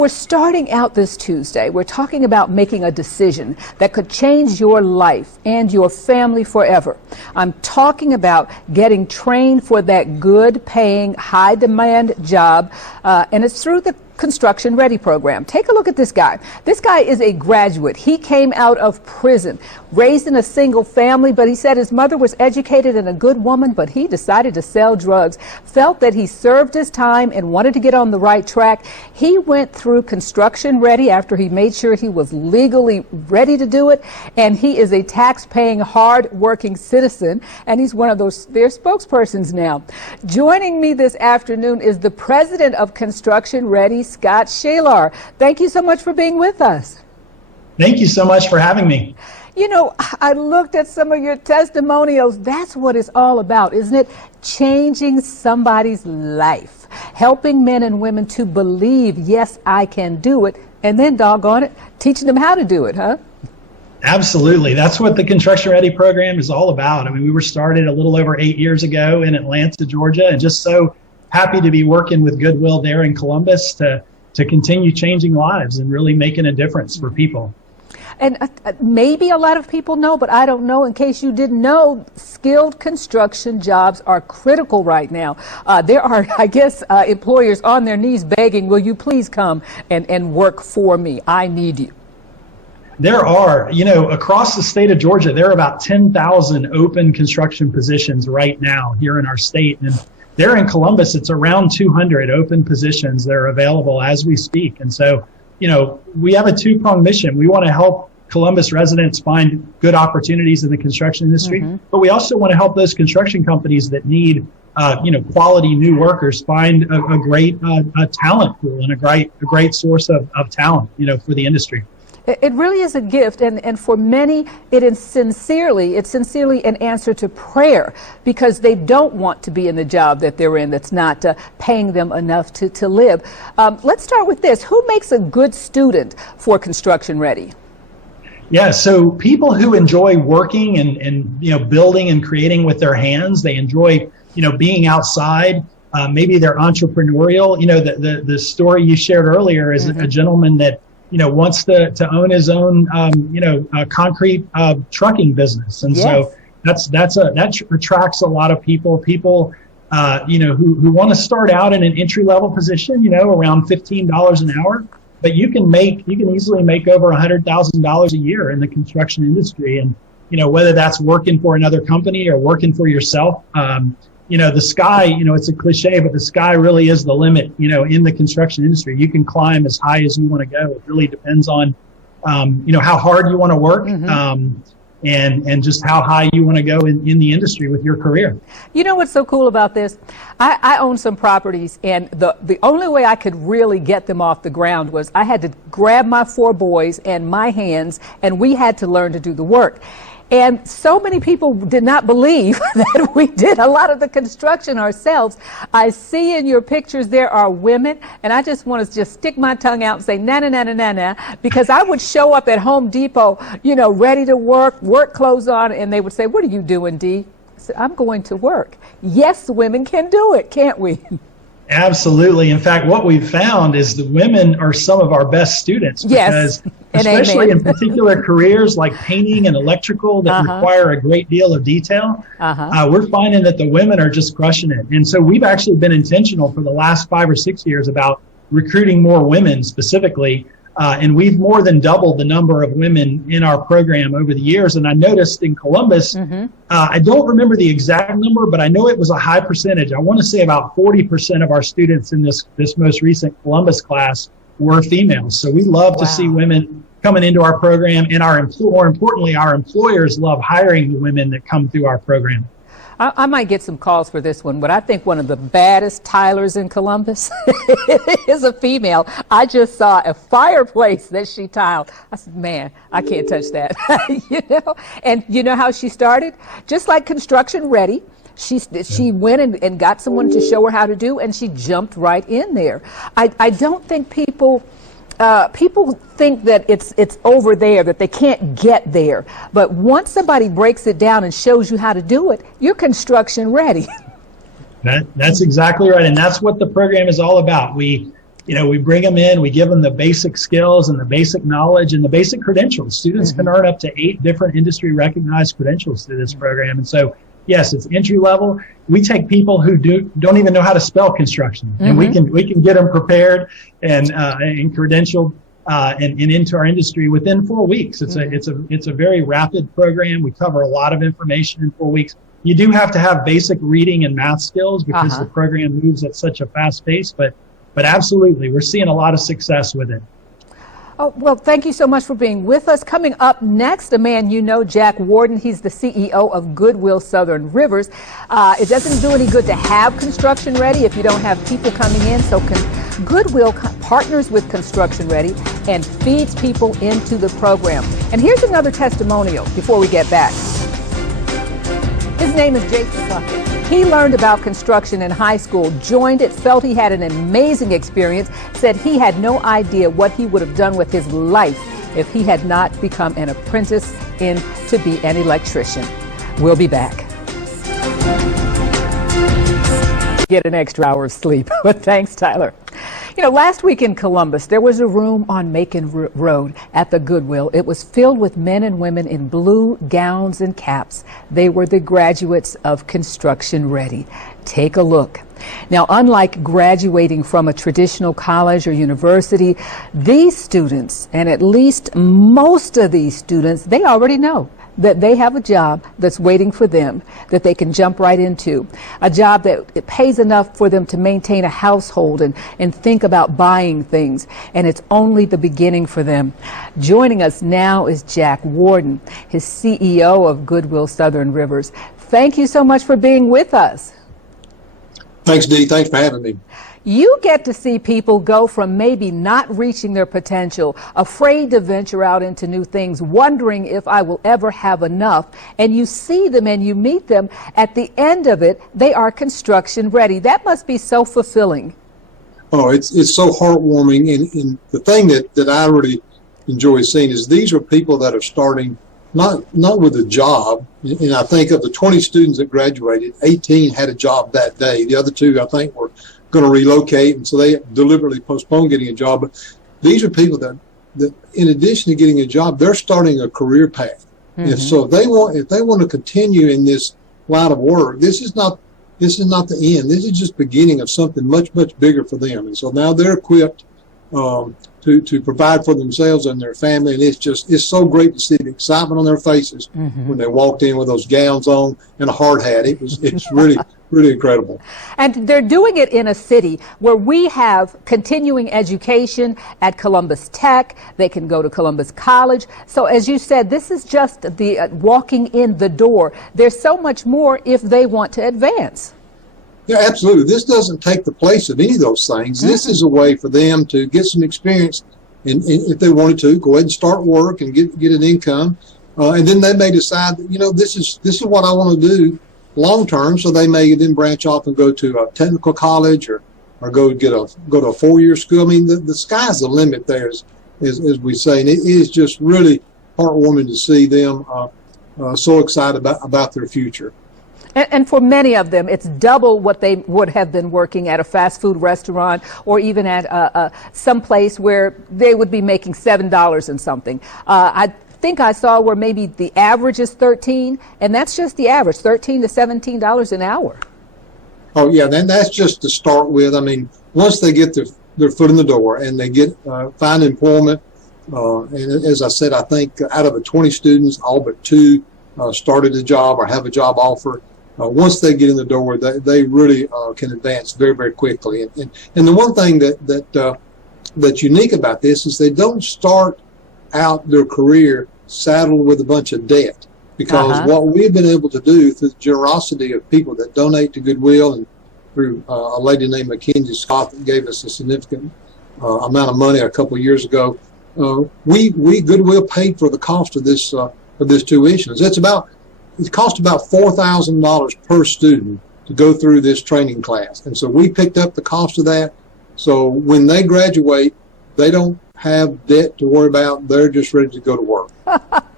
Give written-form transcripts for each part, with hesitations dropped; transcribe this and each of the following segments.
We're starting out this Tuesday. We're talking about making a decision that could change your life and your family forever. I'm talking about getting trained for that good paying, high demand job, and it's through the Construction Ready program. Take a look at this guy. This guy is a graduate. He came out of prison, raised in a single family, but he said his mother was educated and a good woman, but he decided to sell drugs, felt that he served his time and wanted to get on the right track. He went through Construction Ready after he made sure he was legally ready to do it, and he is a tax-paying, hard-working citizen, and he's one of their spokespersons now. Joining me this afternoon is the president of Construction Ready, Scott Shelar. Thank you so much for being with us. Thank you so much for having me. You know, I looked at some of your testimonials. That's what it's all about, isn't it? Changing somebody's life, helping men and women to believe, yes, I can do it, and then, doggone it, teaching them how to do it, huh? Absolutely. That's what the Construction Ready program is all about. I mean, we were started a little over 8 years ago in Atlanta, Georgia, and just so happy to be working with Goodwill there in Columbus to continue changing lives and really making a difference for people. And maybe a lot of people know, but I don't know. In case you didn't know, skilled construction jobs are critical right now. There are, I guess, employers on their knees begging, will you please come and work for me? I need you. There are, you know, across the state of Georgia, there are about 10,000 open construction positions right now here in our state. And there in Columbus, it's around 200 open positions that are available as we speak. And so, you know, we have a two-pronged mission. We want to help Columbus residents find good opportunities in the construction industry, but we also want to help those construction companies that need, you know, quality new workers find a great talent pool and a great source of talent, you know, for the industry. It really is a gift, and for many, it's sincerely an answer to prayer, because they don't want to be in the job that they're in that's not paying them enough to live. Let's start with this. Who makes a good student for Construction Ready? Yeah, so people who enjoy working and you know, building and creating with their hands, they enjoy, you know, being outside. Maybe they're entrepreneurial. You know, the story you shared earlier is a gentleman that, you know, wants to own his own, you know, concrete trucking business. And so that attracts a lot of people, you know, who want to start out in an entry-level position, you know, around $15 an hour. But you can easily make over $100,000 a year in the construction industry. And, you know, whether that's working for another company or working for yourself, you know, the sky, you know, it's a cliche, but the sky really is the limit, you know, in the construction industry. You can climb as high as you want to go. It really depends on, you know, how hard you want to work, and just how high you want to go in the industry with your career. You know what's so cool about this? I own some properties, and the only way I could really get them off the ground was I had to grab my 4 boys and my hands, and we had to learn to do the work. And so many people did not believe that we did a lot of the construction ourselves. I see in your pictures there are women, and I just want to just stick my tongue out and say, na, na, na, na, na, na, because I would show up at Home Depot, you know, ready to work clothes on, and they would say, what are you doing, Dee? I said, I'm going to work. Yes, women can do it, can't we? Absolutely. In fact, what we've found is the women are some of our best students, because especially in particular careers like painting and electrical that require a great deal of detail, we're finding that the women are just crushing it. And so we've actually been intentional for the last 5 or 6 years about recruiting more women specifically. And we've more than doubled the number of women in our program over the years. And I noticed in Columbus, I don't remember the exact number, but I know it was a high percentage. I want to say about 40% of our students in this most recent Columbus class were females. So we love to see women coming into our program, and more importantly, our employers love hiring the women that come through our program. I might get some calls for this one, but I think one of the baddest tilers in Columbus is a female. I just saw a fireplace that she tiled. I said, man, I can't touch that. You know? And you know how she started? Just like Construction Ready. She went and got someone to show her how to do, and she jumped right in there. I don't think people think that it's over there, that they can't get there. But once somebody breaks it down and shows you how to do it, you're construction ready. That's exactly right. And that's what the program is all about. We we bring them in, we give them the basic skills and the basic knowledge and the basic credentials. Students can earn up to 8 different industry recognized credentials through this program. And so, yes, it's entry level. We take people who don't even know how to spell construction, and we can get them prepared and credentialed and into our industry within 4 weeks. It's a very rapid program. We cover a lot of information in 4 weeks. You do have to have basic reading and math skills because the program moves at such a fast pace, but absolutely, we're seeing a lot of success with it. Oh, well, thank you so much for being with us. Coming up next, a man you know, Jack Warden. He's the CEO of Goodwill Southern Rivers. It doesn't do any good to have construction ready if you don't have people coming in. So Goodwill partners with Construction Ready and feeds people into the program. And here's another testimonial before we get back. His name is Jason Puckett. He learned about construction in high school, joined it, felt he had an amazing experience, said he had no idea what he would have done with his life if he had not become an apprentice to be an electrician. We'll be back. Get an extra hour of sleep. But thanks, Tyler. Last week in Columbus, there was a room on Macon Road at the Goodwill. It was filled with men and women in blue gowns and caps. They were the graduates of Construction Ready. Take a look. Now, unlike graduating from a traditional college or university, these students, and at least most of these students, they already know that they have a job that's waiting for them, that they can jump right into, a job that it pays enough for them to maintain a household and think about buying things, and it's only the beginning for them. Joining us now is Jack Warden, his CEO of Goodwill Southern Rivers. Thank you so much for being with us. Thanks, Dee. Thanks for having me. You get to see people go from maybe not reaching their potential, afraid to venture out into new things, wondering if I will ever have enough, and you see them and you meet them. At the end of it, they are construction ready. That must be so fulfilling. Oh, it's so heartwarming, and the thing that I really enjoy seeing is these are people that are starting not with a job, and I think of the 20 students that graduated, 18 had a job that day. The other 2, I think, were going to relocate, and so they deliberately postponed getting a job. But these are people that in addition to getting a job, they're starting a career path. And so if they want to continue in this line of work, this is not the end. This is just beginning of something much bigger for them. And so now they're equipped to provide for themselves and their family, and it's so great to see the excitement on their faces when they walked in with those gowns on and a hard hat. It's really incredible. And they're doing it in a city where we have continuing education at Columbus Tech. They can go to Columbus College. So as you said, this is just the walking in the door. There's so much more if they want to advance. Yeah, absolutely. This doesn't take the place of any of those things. This is a way for them to get some experience, and if they wanted to, go ahead and start work and get an income, and then they may decide that, this is what I want to do long term. So they may then branch off and go to a technical college or go to a 4-year school. I mean, the sky's the limit there, as we say, and it is just really heartwarming to see them so excited about their future. And for many of them, it's double what they would have been working at a fast food restaurant or even at some place where they would be making $7 and something. I think I saw where maybe the average is $13, and that's just the average, $13 to $17 an hour. Oh, yeah, then that's just to start with. I mean, once they get their foot in the door and they find employment, and as I said, I think out of the 20 students, all but 2 started a job or have a job offer. Once they get in the door, they really can advance very quickly. And the one thing that's unique about this is they don't start out their career saddled with a bunch of debt, because what we've been able to do through the generosity of people that donate to Goodwill, and through a lady named Mackenzie Scott that gave us a significant amount of money a couple of years ago, we Goodwill paid for the cost of this tuition. It cost about $4,000 per student to go through this training class. And so we picked up the cost of that. So when they graduate, they don't have debt to worry about. They're just ready to go to work.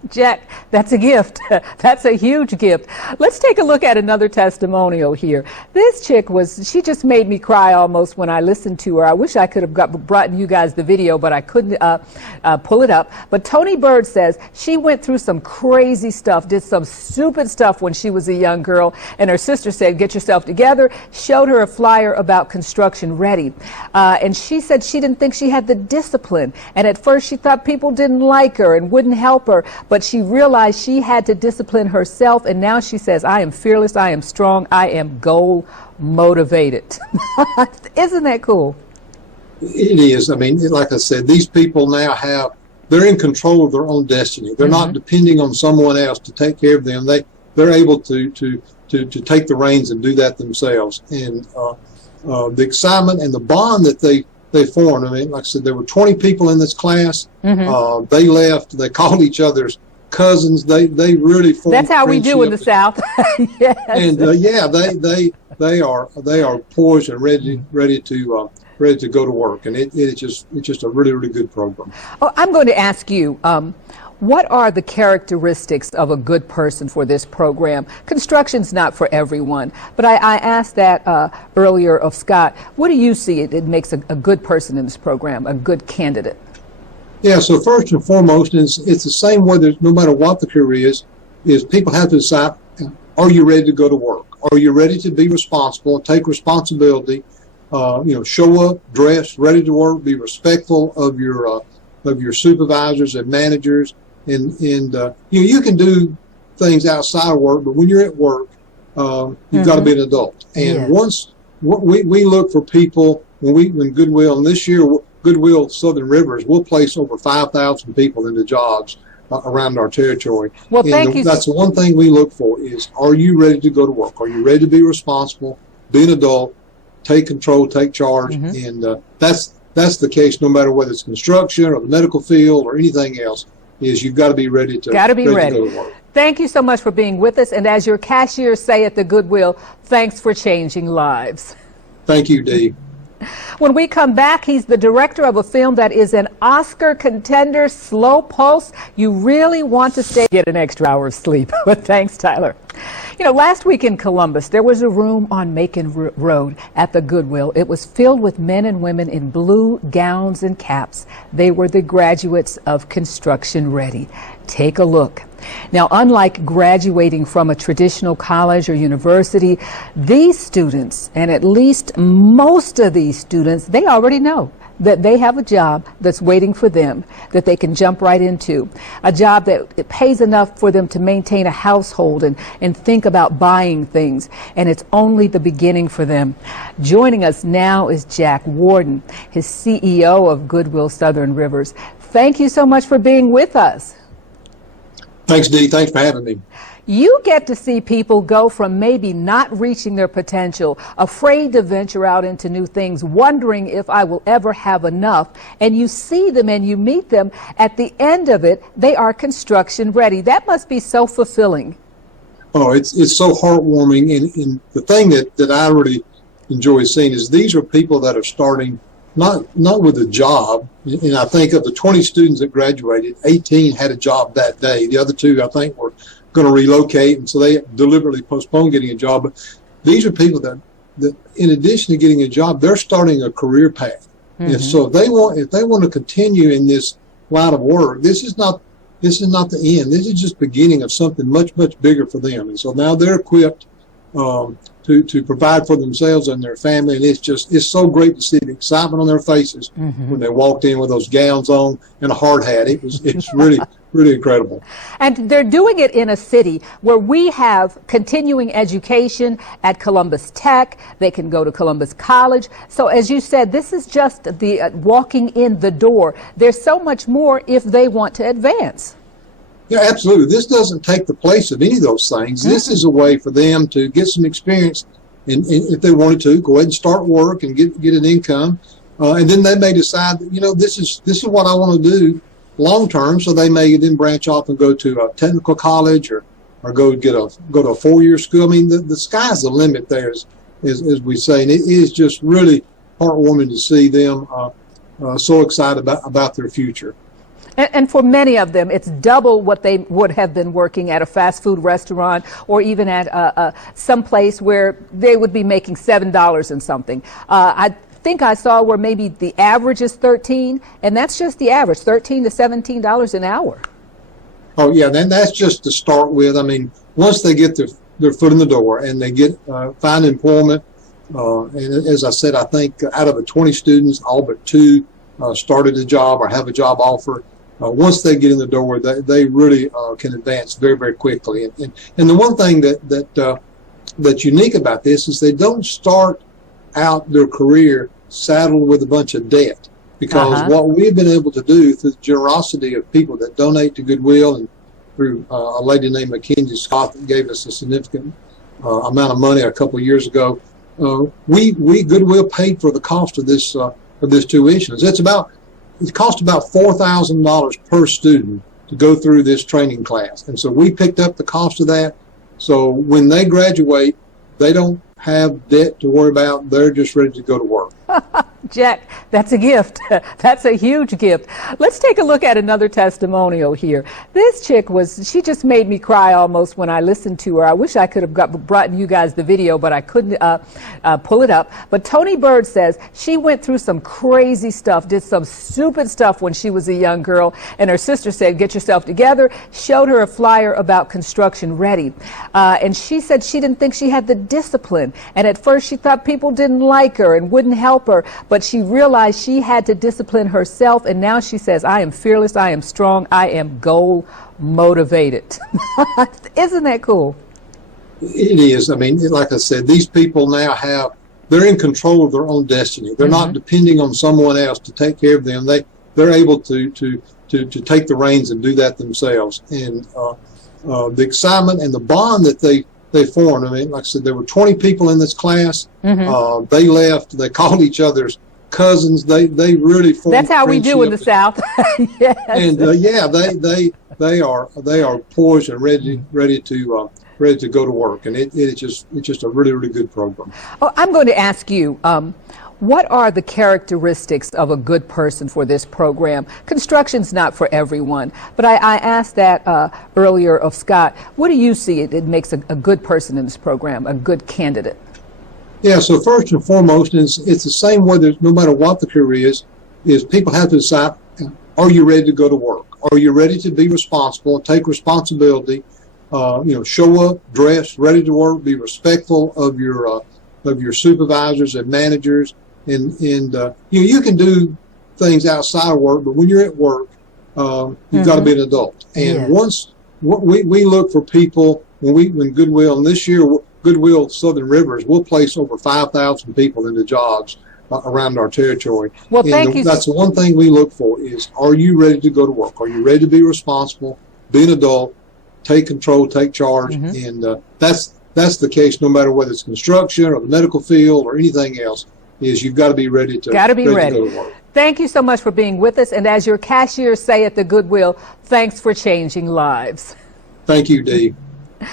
Jack, that's a gift. That's a huge gift. Let's take a look at another testimonial here. This chick she just made me cry almost when I listened to her. I wish I could have brought you guys the video, but I couldn't pull it up. But Tony Bird says she went through some crazy stuff, did some stupid stuff when she was a young girl, and her sister said, get yourself together, showed her a flyer about Construction Ready. And she said she didn't think she had the discipline. And at first she thought people didn't like her and wouldn't help her. But she realized she had to discipline herself, and now she says, I am fearless, I am strong, I am goal motivated. Isn't that cool? It is. I mean, like I said, these people now they're in control of their own destiny. They're not depending on someone else to take care of them. They're able to take the reins and do that themselves. And the excitement and the bond that they formed. I mean, like I said, there were 20 people in this class. They left. They called each other's cousins. They really formed. That's how we do in the South. Yes. And they are poised and ready to go to work. And it's just a really, really good program. Oh, I'm going to ask you. What are the characteristics of a good person for this program? Construction's not for everyone, but I asked that earlier of Scott. What do you see it makes a good person in this program, a good candidate? Yeah, so first and foremost, it's the same way that no matter what the career is people have to decide, are you ready to go to work? Are you ready to be responsible and take responsibility? Show up, dress, ready to work, be respectful of your supervisors and managers. And you can do things outside of work, but when you're at work, you've got to be an adult. And once we look for people when Goodwill, and this year Goodwill Southern Rivers will place over 5,000 people into jobs around our territory. Well, thank you. That's the one thing we look for is, are you ready to go to work? Are you ready to be responsible, be an adult, take control, take charge? And that's the case no matter whether it's construction or the medical field or anything else. Is you've got to be ready to ready. To go to work. Thank you so much for being with us. And as your cashiers say at the Goodwill, thanks for changing lives. Thank you, Dee. When we come back, he's the director of a film that is an Oscar contender, Slow Pulse. You really want to get an extra hour of sleep. But thanks, Tyler. You know, last week in Columbus, there was a room on Macon Road at the Goodwill. It was filled with men and women in blue gowns and caps. They were the graduates of Construction Ready. Take a look. Now, unlike graduating from a traditional college or university, these students, and at least most of these students, they already know that they have a job that's waiting for them, that they can jump right into, a job that it pays enough for them to maintain a household and think about buying things, and it's only the beginning for them. Joining us now is Jack Warden, his CEO of Goodwill Southern Rivers. Thank you so much for being with us. Thanks, Dee. Thanks for having me. You get to see people go from maybe not reaching their potential, afraid to venture out into new things, wondering if I will ever have enough, and you see them and you meet them. At the end of it, they are construction ready. That must be so fulfilling. Oh, it's so heartwarming. And the thing that I really enjoy seeing is these are people that are starting not with a job. And I think of the 20 students that graduated, 18 had a job that day. The other 2, I think, were going to relocate, and so they deliberately postponed getting a job. But these are people that in addition to getting a job, they're starting a career path. And so if they want to continue in this line of work, this is not the end. This is just beginning of something much, much bigger for them. And so now they're equipped to provide for themselves and their family, and it's so great to see the excitement on their faces when they walked in with those gowns on and a hard hat. It's really really incredible. And they're doing it in a city where we have continuing education at Columbus Tech. They can go to Columbus College. So as you said, this is just the walking in the door. There's so much more if they want to advance. Yeah, absolutely. This doesn't take the place of any of those things. This is a way for them to get some experience, and if they wanted to, go ahead and start work and get an income, and then they may decide that, this is what I want to do long term. So they may then branch off and go to a technical college or go to a 4-year school. I mean, the sky's the limit there, as we say, and it is just really heartwarming to see them so excited about their future. And for many of them, it's double what they would have been working at a fast food restaurant or even at some place where they would be making $7 and something. I think I saw where maybe the average is 13, and that's just the average, $13 to $17 an hour. Oh, yeah, then that's just to start with. I mean, once they get their foot in the door and they get find employment, and as I said, I think out of the 20 students, all but 2 started a job or have a job offer. Once they get in the door, they really can advance very, very quickly. And the one thing that's unique about this is they don't start out their career saddled with a bunch of debt. Because what we've been able to do through the generosity of people that donate to Goodwill and through a lady named Mackenzie Scott that gave us a significant amount of money a couple of years ago, we Goodwill paid for the cost of this tuition. It cost about $4,000 per student to go through this training class, and so we picked up the cost of that. So when they graduate, they don't have debt to worry about. They're just ready to go to work. Jack, that's a gift. That's a huge gift. Let's take a look at another testimonial here. This chick she just made me cry almost when I listened to her. I wish I could have brought you guys the video, but I couldn't pull it up. But Tony Bird says she went through some crazy stuff, did some stupid stuff when she was a young girl, and her sister said, get yourself together, showed her a flyer about Construction Ready. And she said she didn't think she had the discipline. And at first she thought people didn't like her and wouldn't help her, but she realized she had to discipline herself, and now she says, I am fearless, I am strong, I am goal motivated. Isn't that cool? It is. I mean, like I said, these people now they're in control of their own destiny. They're not depending on someone else to take care of them. They're able to take the reins and do that themselves. And the excitement and the bond that they formed. I mean, like I said, there were 20 people in this class. They left. They called each other's cousins. They really formed. That's how we do in the South. Yes. And they are poised and ready to go to work. And it's just a really, really good program. Oh, I'm going to ask you. What are the characteristics of a good person for this program? Construction's not for everyone, but I asked that earlier of Scott. What do you see it makes a good person in this program, a good candidate? Yeah, so first and foremost, it's the same way that no matter what the career is people have to decide, are you ready to go to work? Are you ready to be responsible and take responsibility? Show up, dress, ready to work, be respectful of your supervisors and managers. And you can do things outside of work, but when you're at work, you've got to be an adult. And once we look for people when Goodwill, and this year Goodwill Southern Rivers will place over 5,000 people into jobs around our territory. Well, thank you. That's the one thing we look for is, are you ready to go to work? Are you ready to be responsible, be an adult, take control, take charge? And that's the case no matter whether it's construction or the medical field or anything else. Is you've got to be ready to go to work. Thank you so much for being with us. And as your cashiers say at the Goodwill, thanks for changing lives. Thank you, Dee.